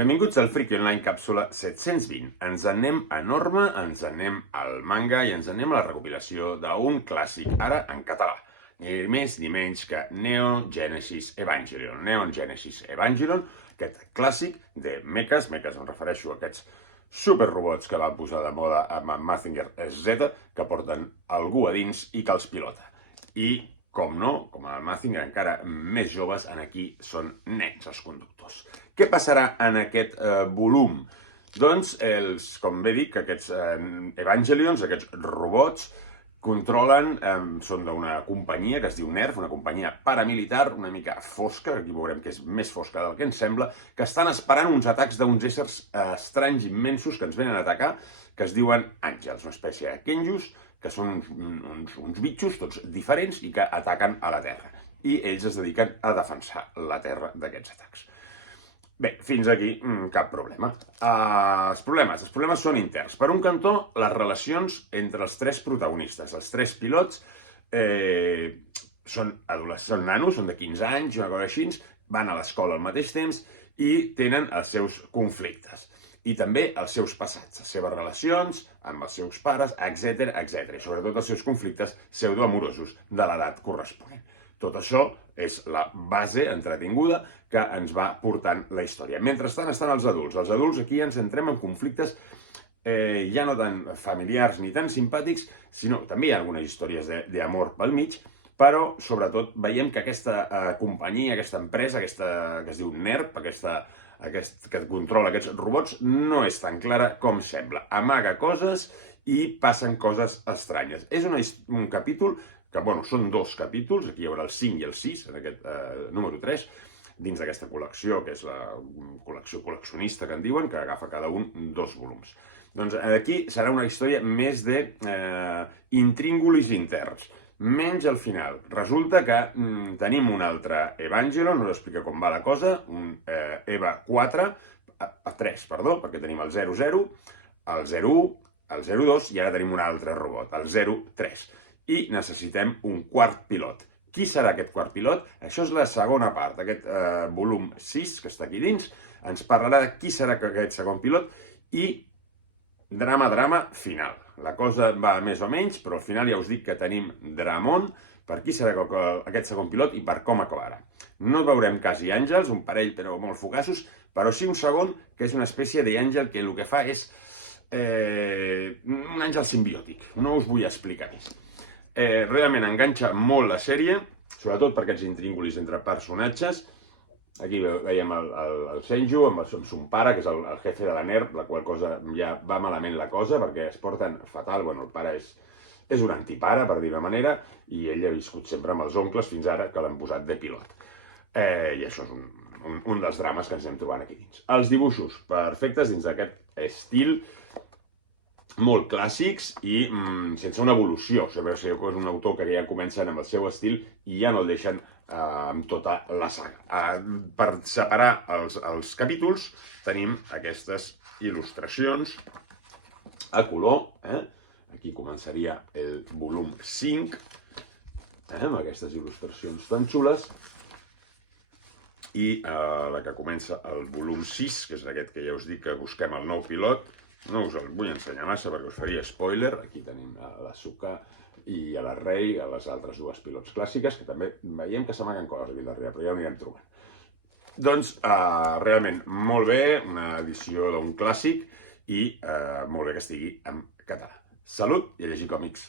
Benvinguts al Freaky Online càpsula 720. Ens anem a Norma, ens anem al manga i ens anem a la recopilació d'un clàssic, ara en català. Ni més ni menys que Neon Genesis Evangelion. Neon Genesis Evangelion, aquest clàssic de mechas em refereixo a aquests superrobots que van posar de moda amb Mazinger Z, que porten algú a dins i que els pilota. I, com no, com a Mazinger encara més joves, aquí són nens els conductors. Què passarà en aquest volum? Doncs, com bé dic, aquests Evangelions, aquests robots, controlen, són d'una companyia que es diu NERV, una companyia paramilitar, una mica fosca, aquí veurem que és més fosca del que ens sembla, que estan esperant uns atacs d'uns éssers estranys immensos que ens venen a atacar, que es diuen àngels, una espècie de kenjus, que són uns bitxos tots diferents i que ataquen a la Terra. I ells es dediquen a defensar la Terra d'aquests atacs. Bé, fins aquí cap problema. Els problemes són interns. Per un cantó, les relacions entre els tres protagonistes. Els tres pilots són nanos, són de 15 anys, una cosa així, van a l'escola al mateix temps i tenen els seus conflictes. I també els seus passats, les seves relacions amb els seus pares, etc. I sobretot els seus conflictes pseudoamorosos de l'edat corresponent. Tot això és la base entretinguda que ens va portant la història. Mentrestant estan els adults. Els adults aquí ens entrem en conflictes ja no tan familiars ni tan simpàtics, sinó també hi ha algunes històries d'amor pel mig, però sobretot veiem que aquesta companyia, aquesta empresa, que es diu NERV, que controla aquests robots, no és tan clara com sembla. Amaga coses i passen coses estranyes. És un capítol que, bueno, són dos capítols, aquí hi haurà el 5 i el 6, en aquest número 3, dins d'aquesta col·lecció, que és la col·lecció col·leccionista que en diuen, que agafa cada un 2 volums. Doncs aquí serà una història més d'intríngulis interns, menys al final. Resulta que tenim un altre Evangelion, no us explica com va la cosa, un EVA 3, perquè tenim el 00, el 01, el 02 i ara tenim un altre robot, el 03. I necessitem un quart pilot. Qui serà aquest quart pilot? Això és la segona part. Aquest volum 6, que està aquí dins, ens parlarà de qui serà aquest segon pilot i drama final. La cosa va més o menys, però al final ja us dic que tenim dramón per qui serà aquest segon pilot i per com acabarà. No veurem quasi àngels, un parell però molt fugaços, però sí un segon que és una espècie d'àngel que el que fa és un àngel simbiòtic. No us vull explicar més. Realment enganxa molt la sèrie, sobretot per aquests intríngulis entre personatges. Aquí veiem el Senju amb son pare, que és el jefe de la NERV, la qual cosa ja va malament la cosa, perquè es porten fatal. Bueno, el pare és un antipare, per dir-ho manera, i ell ha viscut sempre amb els oncles fins ara que l'han posat de pilot. I això és un dels drames que ens anem trobant aquí dins. Els dibuixos perfectes dins d'aquest estil, molt clàssics i sense una evolució. És un autor que ja comencen amb el seu estil i ja no el deixen amb tota la saga. Per separar els capítols tenim aquestes il·lustracions a color. Aquí començaria el volum 5, amb aquestes il·lustracions tan xules. I la que comença el volum 6, que és aquest que ja us dic que busquem el nou pilot. No us el vull ensenyar massa perquè us faria spoiler. Aquí tenim la Suka i a la Rei, a les altres dues pilots clàssiques, que també veiem que s'amaguen coses aquí darrere, però ja ho anirem trobant. Doncs realment molt bé, una edició d'un clàssic i molt bé que estigui en català. Salut i a llegir còmics!